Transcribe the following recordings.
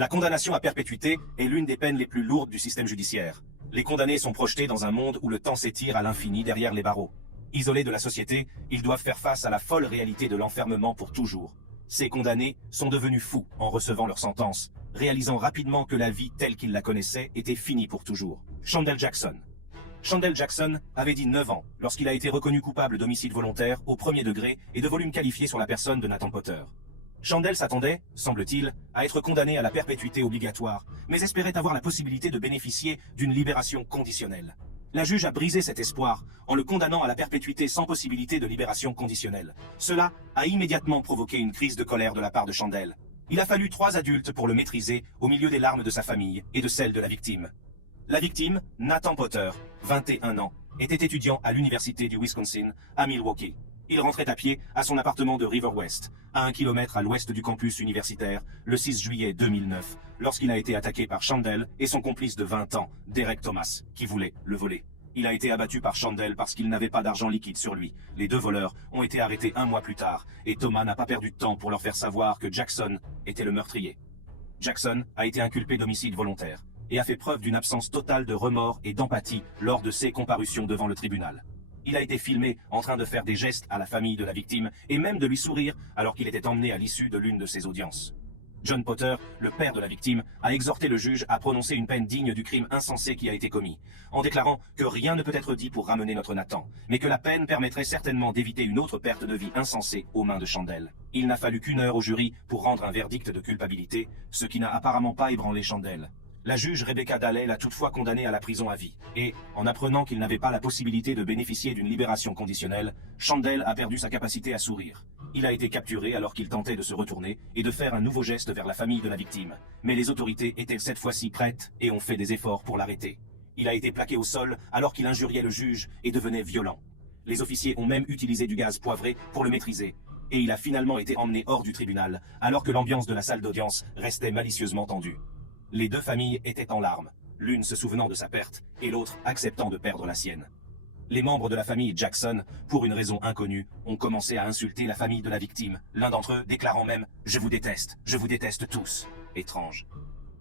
La condamnation à perpétuité est l'une des peines les plus lourdes du système judiciaire. Les condamnés sont projetés dans un monde où le temps s'étire à l'infini derrière les barreaux. Isolés de la société, ils doivent faire face à la folle réalité de l'enfermement pour toujours. Ces condamnés sont devenus fous en recevant leur sentence, réalisant rapidement que la vie telle qu'ils la connaissaient était finie pour toujours. Chandel Jackson. Chandel Jackson avait dit 9 ans lorsqu'il a été reconnu coupable d'homicide volontaire au premier degré et de volume qualifié sur la personne de Nathan Potter. Chandel s'attendait, semble-t-il, à être condamné à la perpétuité obligatoire, mais espérait avoir la possibilité de bénéficier d'une libération conditionnelle. La juge a brisé cet espoir en le condamnant à la perpétuité sans possibilité de libération conditionnelle. Cela a immédiatement provoqué une crise de colère de la part de Chandel. Il a fallu 3 adultes pour le maîtriser au milieu des larmes de sa famille et de celles de la victime. La victime, Nathan Potter, 21 ans, était étudiant à l'université du Wisconsin, à Milwaukee. Il rentrait à pied à son appartement de River West, à 1 kilomètre à l'ouest du campus universitaire, le 6 juillet 2009, lorsqu'il a été attaqué par Chandel et son complice de 20 ans, Derek Thomas, qui voulait le voler. Il a été abattu par Chandel parce qu'il n'avait pas d'argent liquide sur lui. Les 2 voleurs ont été arrêtés 1 mois plus tard, et Thomas n'a pas perdu de temps pour leur faire savoir que Jackson était le meurtrier. Jackson a été inculpé d'homicide volontaire, et a fait preuve d'une absence totale de remords et d'empathie lors de ses comparutions devant le tribunal. Il a été filmé en train de faire des gestes à la famille de la victime et même de lui sourire alors qu'il était emmené à l'issue de l'une de ses audiences. John Potter, le père de la victime, a exhorté le juge à prononcer une peine digne du crime insensé qui a été commis, en déclarant que rien ne peut être dit pour ramener notre Nathan, mais que la peine permettrait certainement d'éviter une autre perte de vie insensée aux mains de Chandel. Il n'a fallu qu'1 heure au jury pour rendre un verdict de culpabilité, ce qui n'a apparemment pas ébranlé Chandel. La juge Rebecca Dalley l'a toutefois condamné à la prison à vie, et, en apprenant qu'il n'avait pas la possibilité de bénéficier d'une libération conditionnelle, Chandel a perdu sa capacité à sourire. Il a été capturé alors qu'il tentait de se retourner et de faire un nouveau geste vers la famille de la victime. Mais les autorités étaient cette fois-ci prêtes et ont fait des efforts pour l'arrêter. Il a été plaqué au sol alors qu'il injuriait le juge et devenait violent. Les officiers ont même utilisé du gaz poivré pour le maîtriser, et il a finalement été emmené hors du tribunal alors que l'ambiance de la salle d'audience restait malicieusement tendue. Les 2 familles étaient en larmes, l'une se souvenant de sa perte et l'autre acceptant de perdre la sienne. Les membres de la famille Jackson, pour une raison inconnue, ont commencé à insulter la famille de la victime, l'un d'entre eux déclarant même « je vous déteste tous ». Étrange.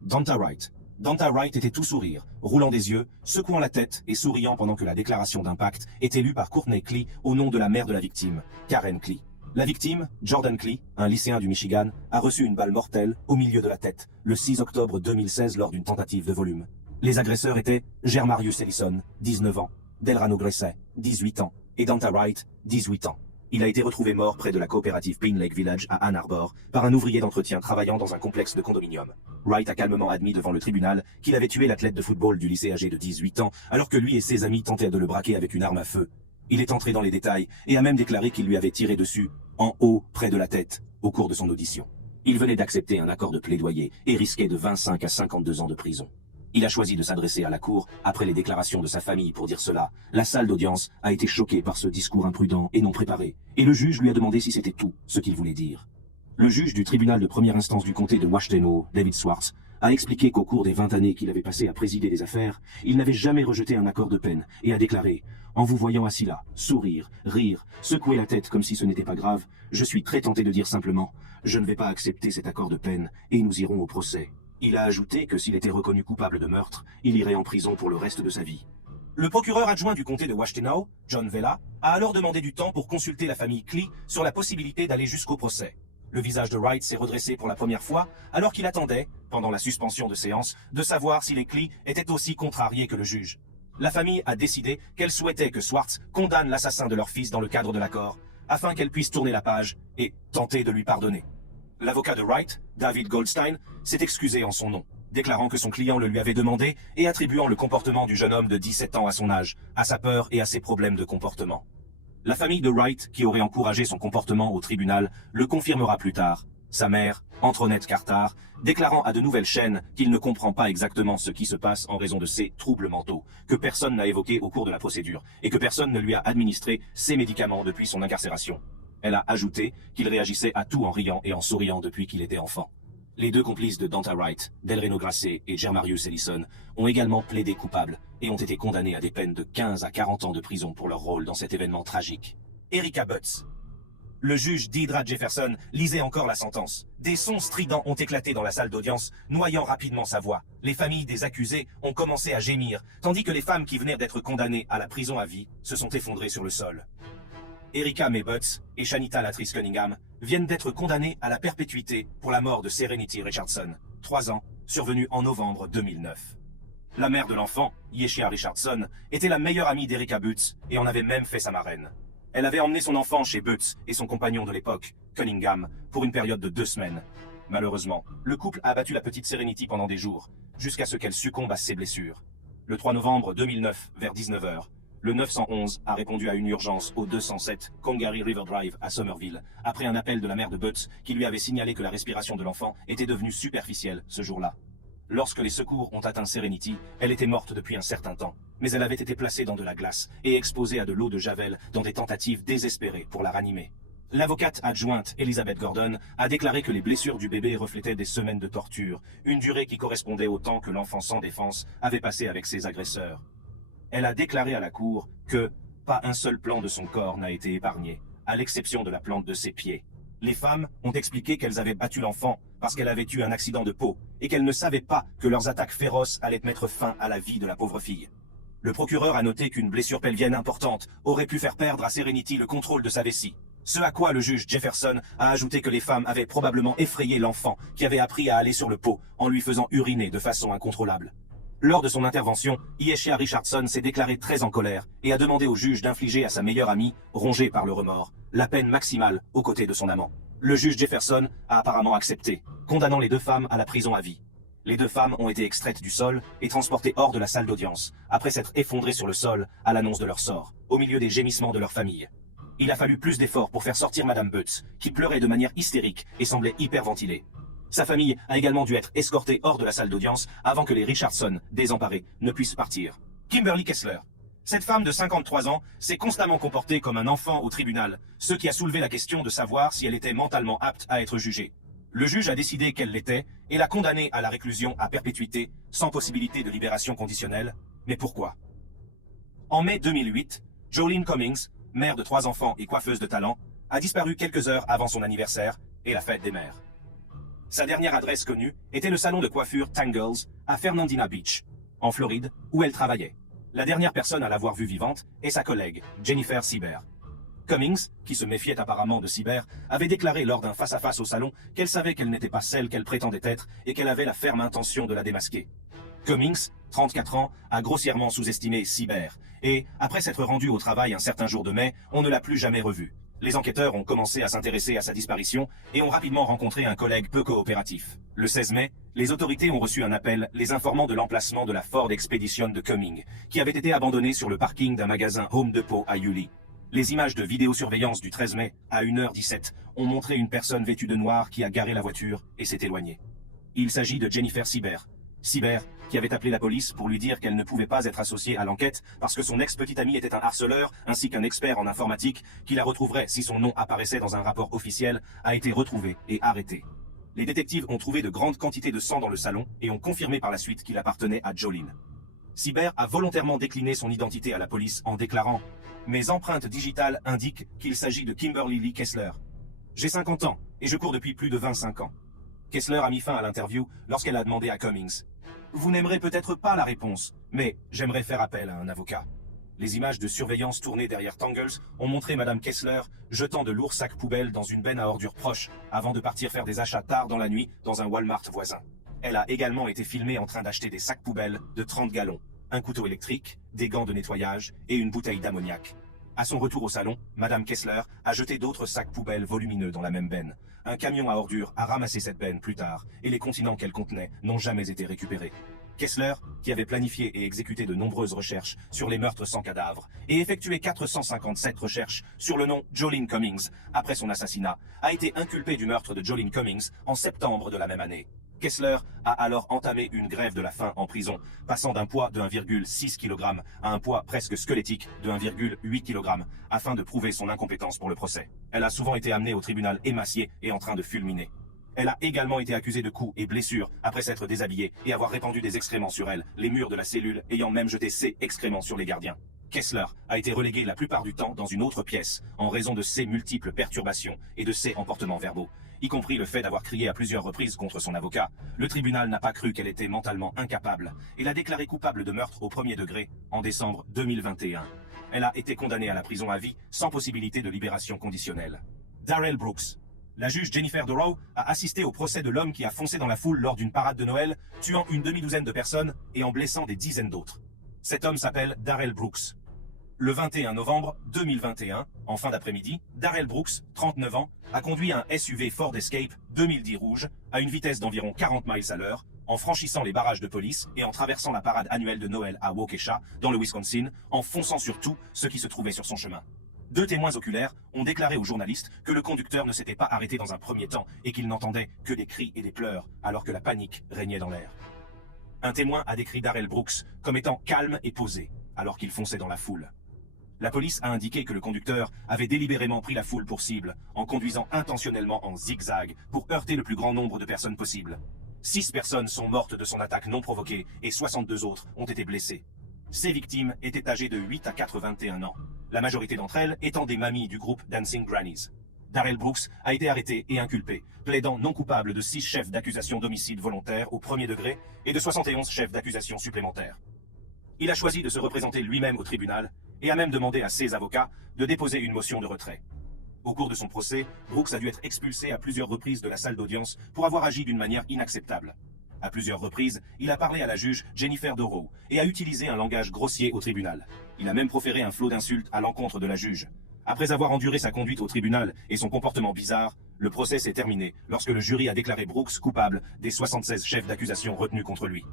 Donta Wright. Donta Wright était tout sourire, roulant des yeux, secouant la tête et souriant pendant que la déclaration d'impact était lue par Courtney Clee au nom de la mère de la victime, Karen Clee. La victime, Jordan Clee, un lycéen du Michigan, a reçu une balle mortelle au milieu de la tête, le 6 octobre 2016 lors d'une tentative de volume. Les agresseurs étaient Jermarius Ellison, 19 ans, Delrano Gresset, 18 ans, et Donta Wright, 18 ans. Il a été retrouvé mort près de la coopérative Pine Lake Village à Ann Arbor par un ouvrier d'entretien travaillant dans un complexe de condominium. Wright a calmement admis devant le tribunal qu'il avait tué l'athlète de football du lycée âgé de 18 ans alors que lui et ses amis tentaient de le braquer avec une arme à feu. Il est entré dans les détails et a même déclaré qu'il lui avait tiré dessus, en haut, près de la tête, au cours de son audition. Il venait d'accepter un accord de plaidoyer et risquait de 25 à 52 ans de prison. Il a choisi de s'adresser à la cour après les déclarations de sa famille pour dire cela. La salle d'audience a été choquée par ce discours imprudent et non préparé, et le juge lui a demandé si c'était tout ce qu'il voulait dire. Le juge du tribunal de première instance du comté de Washtenaw, David Swartz, a expliqué qu'au cours des 20 années qu'il avait passées à présider des affaires, il n'avait jamais rejeté un accord de peine, et a déclaré « En vous voyant assis là, sourire, rire, secouer la tête comme si ce n'était pas grave, je suis très tenté de dire simplement « Je ne vais pas accepter cet accord de peine, et nous irons au procès ». Il a ajouté que s'il était reconnu coupable de meurtre, il irait en prison pour le reste de sa vie. Le procureur adjoint du comté de Washtenaw, John Vella, a alors demandé du temps pour consulter la famille Clee sur la possibilité d'aller jusqu'au procès. Le visage de Wright s'est redressé pour la première fois, alors qu'il attendait, pendant la suspension de séance, de savoir si les Clee étaient aussi contrariés que le juge. La famille a décidé qu'elle souhaitait que Swartz condamne l'assassin de leur fils dans le cadre de l'accord, afin qu'elle puisse tourner la page et tenter de lui pardonner. L'avocat de Wright, David Goldstein, s'est excusé en son nom, déclarant que son client le lui avait demandé et attribuant le comportement du jeune homme de 17 ans à son âge, à sa peur et à ses problèmes de comportement. La famille de Wright, qui aurait encouragé son comportement au tribunal, le confirmera plus tard. Sa mère, Antoinette Carter, déclarant à de nouvelles chaînes qu'il ne comprend pas exactement ce qui se passe en raison de ses troubles mentaux, que personne n'a évoqué au cours de la procédure, et que personne ne lui a administré ses médicaments depuis son incarcération. Elle a ajouté qu'il réagissait à tout en riant et en souriant depuis qu'il était enfant. Les 2 complices de Donta Wright, Delreno Grasset et Jermarius Ellison, ont également plaidé coupables et ont été condamnés à des peines de 15 à 40 ans de prison pour leur rôle dans cet événement tragique. Erika Butts. Le juge Deidre Jefferson lisait encore la sentence. Des sons stridents ont éclaté dans la salle d'audience, noyant rapidement sa voix. Les familles des accusés ont commencé à gémir, tandis que les femmes qui venaient d'être condamnées à la prison à vie se sont effondrées sur le sol. Erika Mae Butts et Shanita Latrice Cunningham viennent d'être condamnées à la perpétuité pour la mort de Serenity Richardson, 3 ans, survenue en novembre 2009. La mère de l'enfant, Yeshia Richardson, était la meilleure amie d'Erika Butts et en avait même fait sa marraine. Elle avait emmené son enfant chez Butts et son compagnon de l'époque, Cunningham, pour une période de 2 semaines. Malheureusement, le couple a abattu la petite Serenity pendant des jours, jusqu'à ce qu'elle succombe à ses blessures. Le 3 novembre 2009, vers 19 h, le 911 a répondu à une urgence au 207 Congaree River Drive à Somerville, après un appel de la mère de Butts qui lui avait signalé que la respiration de l'enfant était devenue superficielle ce jour-là. Lorsque les secours ont atteint Serenity, elle était morte depuis un certain temps, mais elle avait été placée dans de la glace et exposée à de l'eau de javel dans des tentatives désespérées pour la ranimer. L'avocate adjointe Elizabeth Gordon a déclaré que les blessures du bébé reflétaient des semaines de torture, une durée qui correspondait au temps que l'enfant sans défense avait passé avec ses agresseurs. Elle a déclaré à la cour que pas un seul plan de son corps n'a été épargné, à l'exception de la plante de ses pieds. Les femmes ont expliqué qu'elles avaient battu l'enfant parce qu'elle avait eu un accident de peau et qu'elles ne savaient pas que leurs attaques féroces allaient mettre fin à la vie de la pauvre fille. Le procureur a noté qu'une blessure pelvienne importante aurait pu faire perdre à Serenity le contrôle de sa vessie. Ce à quoi le juge Jefferson a ajouté que les femmes avaient probablement effrayé l'enfant qui avait appris à aller sur le pot en lui faisant uriner de façon incontrôlable. Lors de son intervention, Yeshia Richardson s'est déclaré très en colère et a demandé au juge d'infliger à sa meilleure amie, rongée par le remords, la peine maximale aux côtés de son amant. Le juge Jefferson a apparemment accepté, condamnant les 2 femmes à la prison à vie. Les 2 femmes ont été extraites du sol et transportées hors de la salle d'audience, après s'être effondrées sur le sol à l'annonce de leur sort, au milieu des gémissements de leur famille. Il a fallu plus d'efforts pour faire sortir Madame Butts, qui pleurait de manière hystérique et semblait hyperventilée. Sa famille a également dû être escortée hors de la salle d'audience avant que les Richardson, désemparés, ne puissent partir. Kimberly Kessler. Cette femme de 53 ans s'est constamment comportée comme un enfant au tribunal, ce qui a soulevé la question de savoir si elle était mentalement apte à être jugée. Le juge a décidé qu'elle l'était et l'a condamnée à la réclusion à perpétuité, sans possibilité de libération conditionnelle. Mais pourquoi? En mai 2008, Jolene Cummings, mère de 3 enfants et coiffeuse de talent, a disparu quelques heures avant son anniversaire et la fête des mères. Sa dernière adresse connue était le salon de coiffure Tangles à Fernandina Beach, en Floride, où elle travaillait. La dernière personne à l'avoir vue vivante est sa collègue, Jennifer Sieber. Cummings, qui se méfiait apparemment de Sieber, avait déclaré lors d'un face-à-face au salon qu'elle savait qu'elle n'était pas celle qu'elle prétendait être et qu'elle avait la ferme intention de la démasquer. Cummings, 34 ans, a grossièrement sous-estimé Sieber, et, après s'être rendu au travail un certain jour de mai, on ne l'a plus jamais revue. Les enquêteurs ont commencé à s'intéresser à sa disparition et ont rapidement rencontré un collègue peu coopératif. Le 16 mai, les autorités ont reçu un appel les informant de l'emplacement de la Ford Expedition de Cummings, qui avait été abandonnée sur le parking d'un magasin Home Depot à Yulee. Les images de vidéosurveillance du 13 mai, à 1h17, ont montré une personne vêtue de noir qui a garé la voiture et s'est éloignée. Il s'agit de Jennifer Sieber. Sieber, qui avait appelé la police pour lui dire qu'elle ne pouvait pas être associée à l'enquête parce que son ex-petit ami était un harceleur ainsi qu'un expert en informatique qui la retrouverait si son nom apparaissait dans un rapport officiel, a été retrouvé et arrêté. Les détectives ont trouvé de grandes quantités de sang dans le salon et ont confirmé par la suite qu'il appartenait à Jolene. Sieber a volontairement décliné son identité à la police en déclarant « Mes empreintes digitales indiquent qu'il s'agit de Kimberly Lee Kessler. J'ai 50 ans et je cours depuis plus de 25 ans. » Kessler a mis fin à l'interview lorsqu'elle a demandé à Cummings « Vous n'aimerez peut-être pas la réponse, mais j'aimerais faire appel à un avocat. » Les images de surveillance tournées derrière Tangles ont montré Madame Kessler jetant de lourds sacs poubelles dans une benne à ordures proche avant de partir faire des achats tard dans la nuit dans un Walmart voisin. Elle a également été filmée en train d'acheter des sacs poubelles de 30 gallons, un couteau électrique, des gants de nettoyage et une bouteille d'ammoniac. À son retour au salon, Madame Kessler a jeté d'autres sacs poubelles volumineux dans la même benne. Un camion à ordures a ramassé cette benne plus tard, et les continents qu'elle contenait n'ont jamais été récupérés. Kessler, qui avait planifié et exécuté de nombreuses recherches sur les meurtres sans cadavre, et effectué 457 recherches sur le nom Jolene Cummings après son assassinat, a été inculpé du meurtre de Jolene Cummings en septembre de la même année. Kessler a alors entamé une grève de la faim en prison, passant d'un poids de 1,6 kg à un poids presque squelettique de 1,8 kg, afin de prouver son incompétence pour le procès. Elle a souvent été amenée au tribunal émaciée et en train de fulminer. Elle a également été accusée de coups et blessures après s'être déshabillée et avoir répandu des excréments sur elle, les murs de la cellule ayant même jeté ses excréments sur les gardiens. Kessler a été relégué la plupart du temps dans une autre pièce en raison de ses multiples perturbations et de ses emportements verbaux, y compris le fait d'avoir crié à plusieurs reprises contre son avocat. Le tribunal n'a pas cru qu'elle était mentalement incapable et l'a déclarée coupable de meurtre au premier degré en décembre 2021. Elle a été condamnée à la prison à vie sans possibilité de libération conditionnelle. Darrell Brooks. La juge Jennifer Dorough a assisté au procès de l'homme qui a foncé dans la foule lors d'une parade de Noël, tuant une demi-douzaine de personnes et en blessant des dizaines d'autres. Cet homme s'appelle Darrell Brooks. Le 21 novembre 2021, en fin d'après-midi, Darrell Brooks, 39 ans, a conduit un SUV Ford Escape 2010 rouge à une vitesse d'environ 40 miles à l'heure, en franchissant les barrages de police et en traversant la parade annuelle de Noël à Waukesha, dans le Wisconsin, en fonçant sur tout ce qui se trouvait sur son chemin. 2 témoins oculaires ont déclaré aux journalistes que le conducteur ne s'était pas arrêté dans un premier temps et qu'il n'entendait que des cris et des pleurs alors que la panique régnait dans l'air. Un témoin a décrit Darrell Brooks comme étant calme et posé alors qu'il fonçait dans la foule. La police a indiqué que le conducteur avait délibérément pris la foule pour cible en conduisant intentionnellement en zigzag pour heurter le plus grand nombre de personnes possible. 6 personnes sont mortes de son attaque non provoquée et 62 autres ont été blessées. Ces victimes étaient âgées de 8 à 81 ans, la majorité d'entre elles étant des mamies du groupe Dancing Grannies. Darrell Brooks a été arrêté et inculpé, plaidant non coupable de 6 chefs d'accusation d'homicide volontaire au premier degré et de 71 chefs d'accusation supplémentaires. Il a choisi de se représenter lui-même au tribunal et a même demandé à ses avocats de déposer une motion de retrait. Au cours de son procès, Brooks a dû être expulsé à plusieurs reprises de la salle d'audience pour avoir agi d'une manière inacceptable. À plusieurs reprises, il a parlé à la juge Jennifer Dorough et a utilisé un langage grossier au tribunal. Il a même proféré un flot d'insultes à l'encontre de la juge. Après avoir enduré sa conduite au tribunal et son comportement bizarre, le procès s'est terminé lorsque le jury a déclaré Brooks coupable des 76 chefs d'accusation retenus contre lui.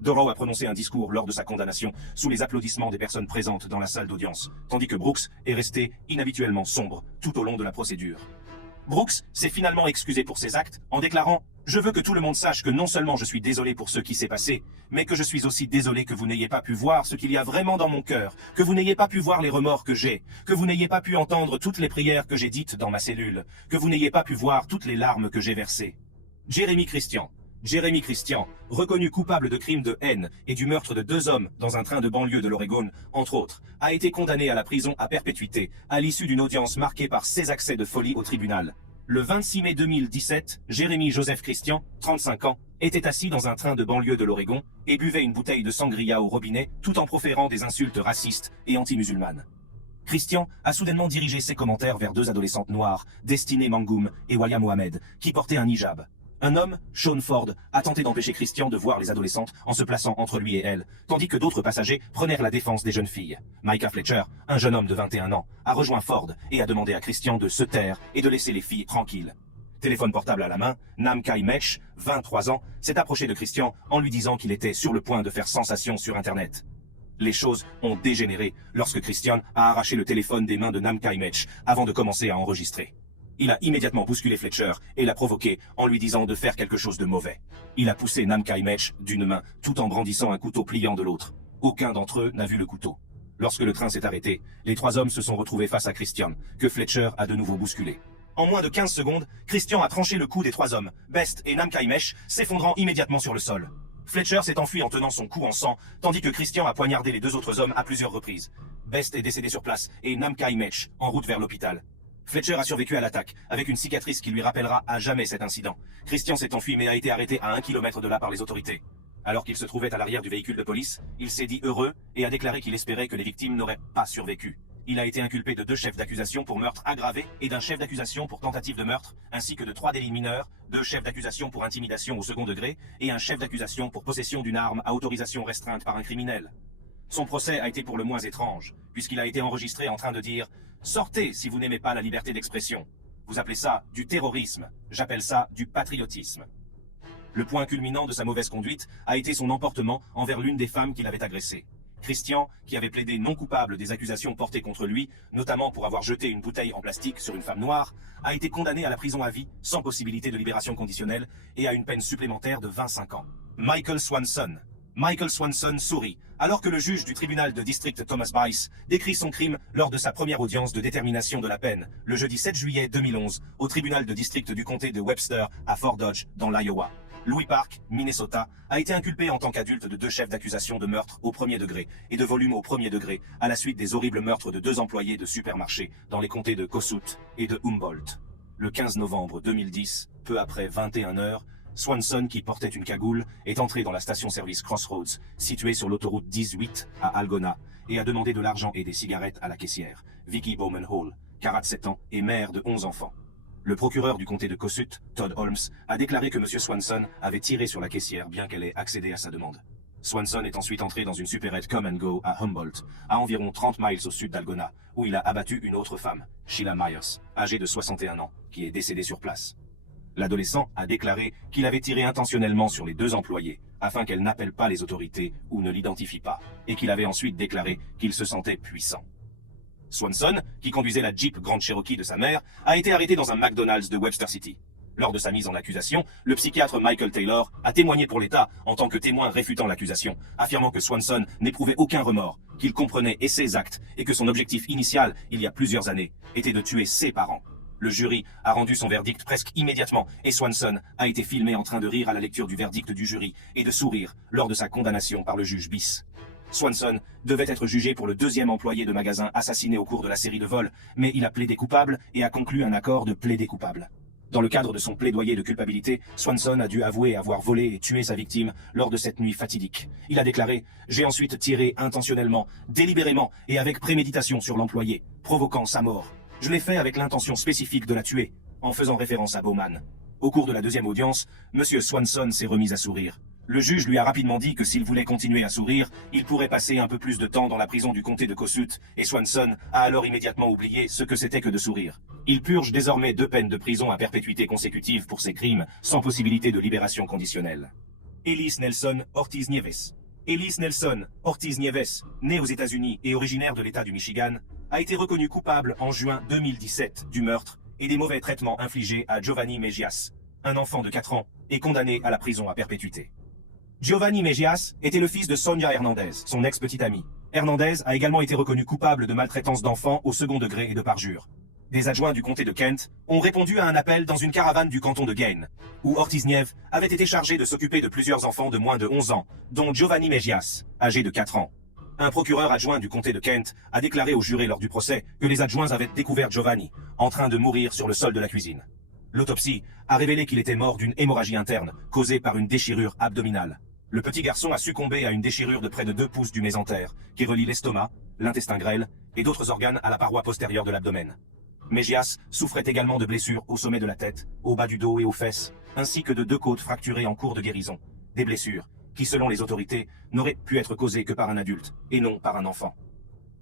Dorough a prononcé un discours lors de sa condamnation sous les applaudissements des personnes présentes dans la salle d'audience, tandis que Brooks est resté inhabituellement sombre tout au long de la procédure. Brooks s'est finalement excusé pour ses actes en déclarant « Je veux que tout le monde sache que non seulement je suis désolé pour ce qui s'est passé, mais que je suis aussi désolé que vous n'ayez pas pu voir ce qu'il y a vraiment dans mon cœur, que vous n'ayez pas pu voir les remords que j'ai, que vous n'ayez pas pu entendre toutes les prières que j'ai dites dans ma cellule, que vous n'ayez pas pu voir toutes les larmes que j'ai versées. » Jeremy Christian, reconnu coupable de crimes de haine et du meurtre de 2 hommes dans un train de banlieue de l'Oregon, entre autres, a été condamné à la prison à perpétuité à l'issue d'une audience marquée par ses accès de folie au tribunal. Le 26 mai 2017, Jeremy Joseph Christian, 35 ans, était assis dans un train de banlieue de l'Oregon et buvait une bouteille de sangria au robinet tout en proférant des insultes racistes et anti-musulmanes. Christian a soudainement dirigé ses commentaires vers 2 adolescentes noires, Destiny Mangum et Walia Mohamed, qui portaient un hijab. Un homme, Sean Ford, a tenté d'empêcher Christian de voir les adolescentes en se plaçant entre lui et elle, tandis que d'autres passagers prenèrent la défense des jeunes filles. Micah Fletcher, un jeune homme de 21 ans, a rejoint Ford et a demandé à Christian de se taire et de laisser les filles tranquilles. Téléphone portable à la main, Nam Kai Mech, 23 ans, s'est approché de Christian en lui disant qu'il était sur le point de faire sensation sur Internet. Les choses ont dégénéré lorsque Christian a arraché le téléphone des mains de Nam Kai Mech avant de commencer à enregistrer. Il a immédiatement bousculé Fletcher et l'a provoqué en lui disant de faire quelque chose de mauvais. Il a poussé Nam Kai Mech d'une main tout en brandissant un couteau pliant de l'autre. Aucun d'entre eux n'a vu le couteau. Lorsque le train s'est arrêté, les 3 hommes se sont retrouvés face à Christian, que Fletcher a de nouveau bousculé. En moins de 15 secondes, Christian a tranché le cou des 3 hommes, Best et Nam Kai Mech, s'effondrant immédiatement sur le sol. Fletcher s'est enfui en tenant son cou en sang, tandis que Christian a poignardé les 2 autres hommes à plusieurs reprises. Best est décédé sur place et Nam Kai Mech en route vers l'hôpital. Fletcher a survécu à l'attaque, avec une cicatrice qui lui rappellera à jamais cet incident. Christian s'est enfui mais a été arrêté à 1 kilomètre de là par les autorités. Alors qu'il se trouvait à l'arrière du véhicule de police, il s'est dit heureux et a déclaré qu'il espérait que les victimes n'auraient pas survécu. Il a été inculpé de 2 chefs d'accusation pour meurtre aggravé et d'un chef d'accusation pour tentative de meurtre, ainsi que de 3 délits mineurs, 2 chefs d'accusation pour intimidation au second degré et un chef d'accusation pour possession d'une arme à autorisation restreinte par un criminel. Son procès a été pour le moins étrange, puisqu'il a été enregistré en train de dire « Sortez si vous n'aimez pas la liberté d'expression. Vous appelez ça du terrorisme, j'appelle ça du patriotisme. » Le point culminant de sa mauvaise conduite a été son emportement envers l'une des femmes qui l'avait agressé. Christian, qui avait plaidé non coupable des accusations portées contre lui, notamment pour avoir jeté une bouteille en plastique sur une femme noire, a été condamné à la prison à vie, sans possibilité de libération conditionnelle, et à une peine supplémentaire de 25 ans. Michael Swanson sourit, alors que le juge du tribunal de district Thomas Bice décrit son crime lors de sa première audience de détermination de la peine, le jeudi 7 juillet 2011, au tribunal de district du comté de Webster à Fort Dodge, dans l'Iowa. Louis Park, Minnesota, a été inculpé en tant qu'adulte de 2 chefs d'accusation de meurtre au premier degré et de volume au premier degré à la suite des horribles meurtres de 2 employés de supermarché dans les comtés de Kossuth et de Humboldt. Le 15 novembre 2010, peu après 21 heures, Swanson, qui portait une cagoule, est entré dans la station-service Crossroads, située sur l'autoroute 18 à Algona, et a demandé de l'argent et des cigarettes à la caissière, Vicky Bowman Hall, 47 ans et mère de 11 enfants. Le procureur du comté de Kossuth, Todd Holmes, a déclaré que M. Swanson avait tiré sur la caissière bien qu'elle ait accédé à sa demande. Swanson est ensuite entré dans une supérette Come and Go à Humboldt, à environ 30 miles au sud d'Algona, où il a abattu une autre femme, Sheila Myers, âgée de 61 ans, qui est décédée sur place. L'adolescent a déclaré qu'il avait tiré intentionnellement sur les 2 employés, afin qu'elles n'appellent pas les autorités ou ne l'identifient pas, et qu'il avait ensuite déclaré qu'il se sentait puissant. Swanson, qui conduisait la Jeep Grand Cherokee de sa mère, a été arrêté dans un McDonald's de Webster City. Lors de sa mise en accusation, le psychiatre Michael Taylor a témoigné pour l'État en tant que témoin réfutant l'accusation, affirmant que Swanson n'éprouvait aucun remords, qu'il comprenait ses actes et que son objectif initial, il y a plusieurs années, était de tuer ses parents. Le jury a rendu son verdict presque immédiatement et Swanson a été filmé en train de rire à la lecture du verdict du jury et de sourire lors de sa condamnation par le juge Biss. Swanson devait être jugé pour le 2e employé de magasin assassiné au cours de la série de vols, mais il a plaidé coupable et a conclu un accord de plaider coupable. Dans le cadre de son plaidoyer de culpabilité, Swanson a dû avouer avoir volé et tué sa victime lors de cette nuit fatidique. Il a déclaré « J'ai ensuite tiré intentionnellement, délibérément et avec préméditation sur l'employé, provoquant sa mort. Je l'ai fait avec l'intention spécifique de la tuer, en faisant référence à Bowman. » Au cours de la 2e audience, M. Swanson s'est remis à sourire. Le juge lui a rapidement dit que s'il voulait continuer à sourire, il pourrait passer un peu plus de temps dans la prison du comté de Kossuth, et Swanson a alors immédiatement oublié ce que c'était que de sourire. Il purge désormais 2 peines de prison à perpétuité consécutive pour ses crimes, sans possibilité de libération conditionnelle. Elise Nelson Ortiz Nieves. Elise Nelson Ortiz Nieves, née aux États-Unis et originaire de l'État du Michigan, a été reconnue coupable en juin 2017 du meurtre et des mauvais traitements infligés à Giovanni Mejias, un enfant de 4 ans, et condamné à la prison à perpétuité. Giovanni Mejias était le fils de Sonia Hernandez, son ex-petite amie. Hernandez a également été reconnu coupable de maltraitance d'enfants au second degré et de parjure. Des adjoints du comté de Kent ont répondu à un appel dans une caravane du canton de Gaines, où Ortiz Nieves avait été chargé de s'occuper de plusieurs enfants de moins de 11 ans, dont Giovanni Mejias, âgé de 4 ans. Un procureur adjoint du comté de Kent a déclaré aux jurés lors du procès que les adjoints avaient découvert Giovanni, en train de mourir sur le sol de la cuisine. L'autopsie a révélé qu'il était mort d'une hémorragie interne, causée par une déchirure abdominale. Le petit garçon a succombé à une déchirure de près de 2 pouces du mésentère, qui relie l'estomac, l'intestin grêle et d'autres organes à la paroi postérieure de l'abdomen. Mejias souffrait également de blessures au sommet de la tête, au bas du dos et aux fesses, ainsi que de 2 côtes fracturées en cours de guérison. Des blessures qui, selon les autorités, n'auraient pu être causées que par un adulte, et non par un enfant.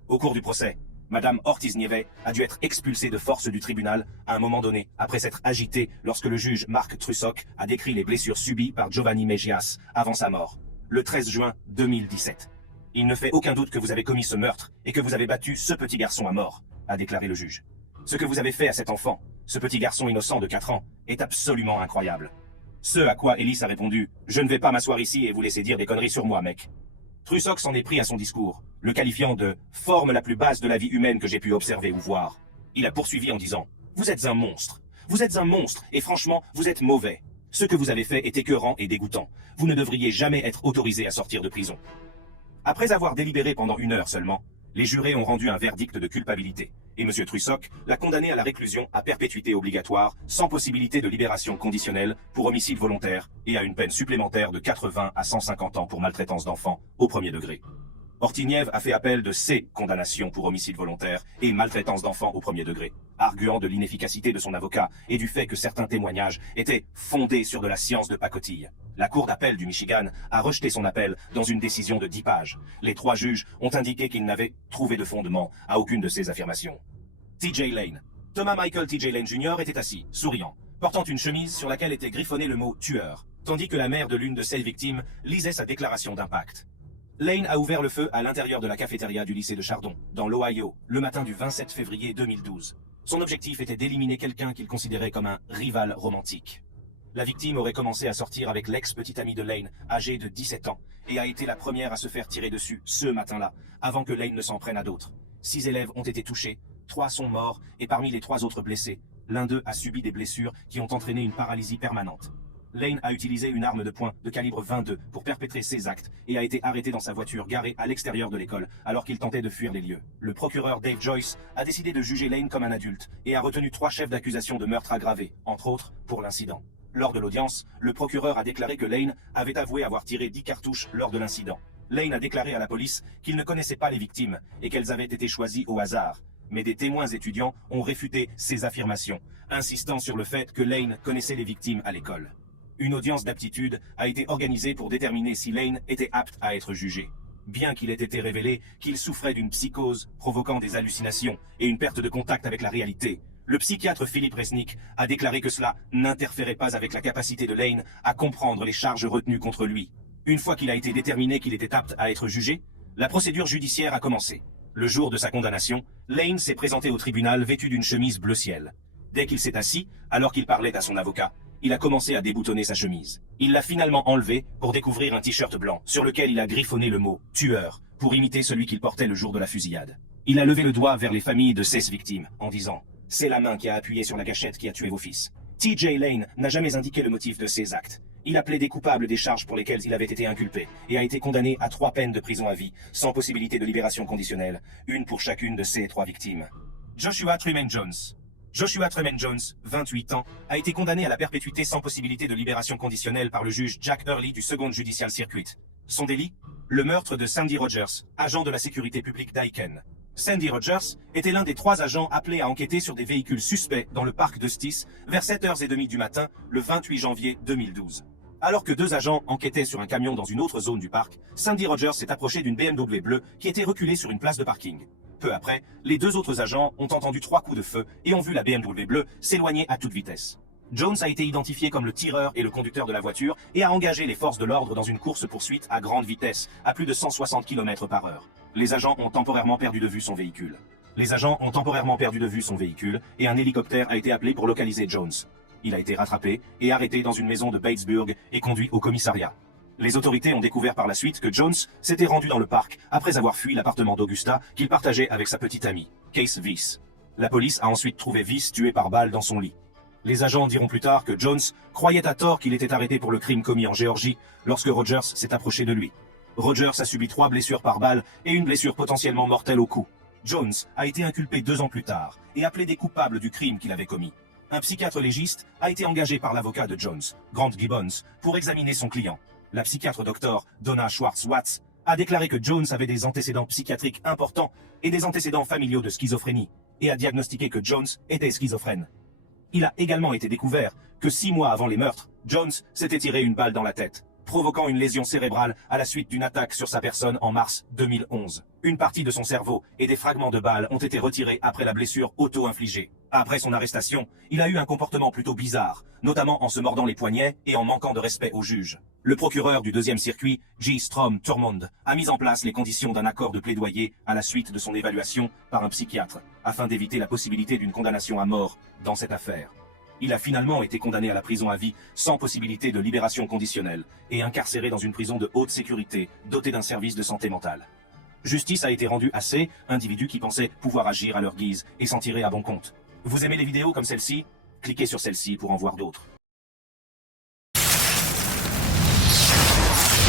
Au cours du procès, Madame Ortiz Nieves a dû être expulsée de force du tribunal à un moment donné, après s'être agitée lorsque le juge Mark Trussock a décrit les blessures subies par Giovanni Mejias avant sa mort, le 13 juin 2017. « Il ne fait aucun doute que vous avez commis ce meurtre et que vous avez battu ce petit garçon à mort », a déclaré le juge. « Ce que vous avez fait à cet enfant, ce petit garçon innocent de 4 ans, est absolument incroyable. » Ce à quoi Ellis a répondu « Je ne vais pas m'asseoir ici et vous laisser dire des conneries sur moi, mec. » Trussock s'en est pris à son discours, le qualifiant de « forme la plus basse de la vie humaine que j'ai pu observer ou voir ». Il a poursuivi en disant « Vous êtes un monstre. Vous êtes un monstre et franchement, vous êtes mauvais. Ce que vous avez fait est écœurant et dégoûtant. Vous ne devriez jamais être autorisé à sortir de prison. » Après avoir délibéré pendant 1 heure seulement, les jurés ont rendu un verdict de culpabilité, et M. Trussock l'a condamné à la réclusion à perpétuité obligatoire, sans possibilité de libération conditionnelle pour homicide volontaire, et à une peine supplémentaire de 80 à 150 ans pour maltraitance d'enfants au premier degré. Ortiz Nieves a fait appel de ses condamnations pour homicide volontaire et maltraitance d'enfants au premier degré, arguant de l'inefficacité de son avocat et du fait que certains témoignages étaient fondés sur de la science de pacotille. La Cour d'appel du Michigan a rejeté son appel dans une décision de 10 pages. Les 3 juges ont indiqué qu'ils n'avaient trouvé de fondement à aucune de ces affirmations. T.J. Lane. Thomas Michael T.J. Lane Jr. était assis, souriant, portant une chemise sur laquelle était griffonné le mot « tueur », tandis que la mère de l'une de ses victimes lisait sa déclaration d'impact. Lane a ouvert le feu à l'intérieur de la cafétéria du lycée de Chardon, dans l'Ohio, le matin du 27 février 2012. Son objectif était d'éliminer quelqu'un qu'il considérait comme un rival romantique. La victime aurait commencé à sortir avec l'ex-petite amie de Lane, âgée de 17 ans, et a été la première à se faire tirer dessus ce matin-là, avant que Lane ne s'en prenne à d'autres. 6 élèves ont été touchés, 3 sont morts, et parmi les 3 autres blessés, l'un d'eux a subi des blessures qui ont entraîné une paralysie permanente. Lane a utilisé une arme de poing de calibre 22 pour perpétrer ses actes et a été arrêté dans sa voiture garée à l'extérieur de l'école alors qu'il tentait de fuir les lieux. Le procureur Dave Joyce a décidé de juger Lane comme un adulte et a retenu 3 chefs d'accusation de meurtre aggravé, entre autres pour l'incident. Lors de l'audience, le procureur a déclaré que Lane avait avoué avoir tiré 10 cartouches lors de l'incident. Lane a déclaré à la police qu'il ne connaissait pas les victimes et qu'elles avaient été choisies au hasard. Mais des témoins étudiants ont réfuté ces affirmations, insistant sur le fait que Lane connaissait les victimes à l'école. Une audience d'aptitude a été organisée pour déterminer si Lane était apte à être jugé. Bien qu'il ait été révélé qu'il souffrait d'une psychose provoquant des hallucinations et une perte de contact avec la réalité, le psychiatre Philip Resnick a déclaré que cela n'interférait pas avec la capacité de Lane à comprendre les charges retenues contre lui. Une fois qu'il a été déterminé qu'il était apte à être jugé, la procédure judiciaire a commencé. Le jour de sa condamnation, Lane s'est présenté au tribunal vêtu d'une chemise bleu ciel. Dès qu'il s'est assis, alors qu'il parlait à son avocat, il a commencé à déboutonner sa chemise. Il l'a finalement enlevée pour découvrir un t-shirt blanc, sur lequel il a griffonné le mot « tueur » pour imiter celui qu'il portait le jour de la fusillade. Il a levé le doigt vers les familles de 16 victimes, en disant « C'est la main qui a appuyé sur la gâchette qui a tué vos fils ». TJ Lane n'a jamais indiqué le motif de ses actes. Il a plaidé coupable des charges pour lesquelles il avait été inculpé et a été condamné à 3 peines de prison à vie, sans possibilité de libération conditionnelle, une pour chacune de ces 3 victimes. Joshua Truman Jones. Joshua Truman Jones, 28 ans, a été condamné à la perpétuité sans possibilité de libération conditionnelle par le juge Jack Hurley du Second Judicial Circuit. Son délit? Le meurtre de Sandy Rogers, agent de la sécurité publique d'Aiken. Sandy Rogers était l'un des 3 agents appelés à enquêter sur des véhicules suspects dans le parc de Stiss vers 7h30 du matin, le 28 janvier 2012. Alors que 2 agents enquêtaient sur un camion dans une autre zone du parc, Sandy Rogers s'est approché d'une BMW bleue qui était reculée sur une place de parking. Peu après, les 2 autres agents ont entendu 3 coups de feu et ont vu la BMW bleue s'éloigner à toute vitesse. Jones a été identifié comme le tireur et le conducteur de la voiture et a engagé les forces de l'ordre dans une course-poursuite à grande vitesse, à plus de 160 km/h. Les agents ont temporairement perdu de vue son véhicule. Et un hélicoptère a été appelé pour localiser Jones. Il a été rattrapé et arrêté dans une maison de Batesburg et conduit au commissariat. Les autorités ont découvert par la suite que Jones s'était rendu dans le parc après avoir fui l'appartement d'Augusta qu'il partageait avec sa petite amie, Case Weiss. La police a ensuite trouvé Weiss tué par balle dans son lit. Les agents diront plus tard que Jones croyait à tort qu'il était arrêté pour le crime commis en Géorgie lorsque Rogers s'est approché de lui. Rogers a subi 3 blessures par balle et une blessure potentiellement mortelle au cou. Jones a été inculpé 2 ans plus tard et a plaidé coupable du crime qu'il avait commis. Un psychiatre légiste a été engagé par l'avocat de Jones, Grant Gibbons, pour examiner son client. La psychiatre Dr. Donna Schwartz-Watts a déclaré que Jones avait des antécédents psychiatriques importants et des antécédents familiaux de schizophrénie, et a diagnostiqué que Jones était schizophrène. Il a également été découvert que 6 mois avant les meurtres, Jones s'était tiré une balle dans la tête, provoquant une lésion cérébrale à la suite d'une attaque sur sa personne en mars 2011. Une partie de son cerveau et des fragments de balles ont été retirés après la blessure auto-infligée. Après son arrestation, il a eu un comportement plutôt bizarre, notamment en se mordant les poignets et en manquant de respect au juge. Le procureur du 2e circuit, J. Strom Thurmond, a mis en place les conditions d'un accord de plaidoyer à la suite de son évaluation par un psychiatre, afin d'éviter la possibilité d'une condamnation à mort dans cette affaire. Il a finalement été condamné à la prison à vie sans possibilité de libération conditionnelle et incarcéré dans une prison de haute sécurité dotée d'un service de santé mentale. Justice a été rendue à ces individus qui pensaient pouvoir agir à leur guise et s'en tirer à bon compte. Vous aimez les vidéos comme celle-ci? Cliquez sur celle-ci pour en voir d'autres.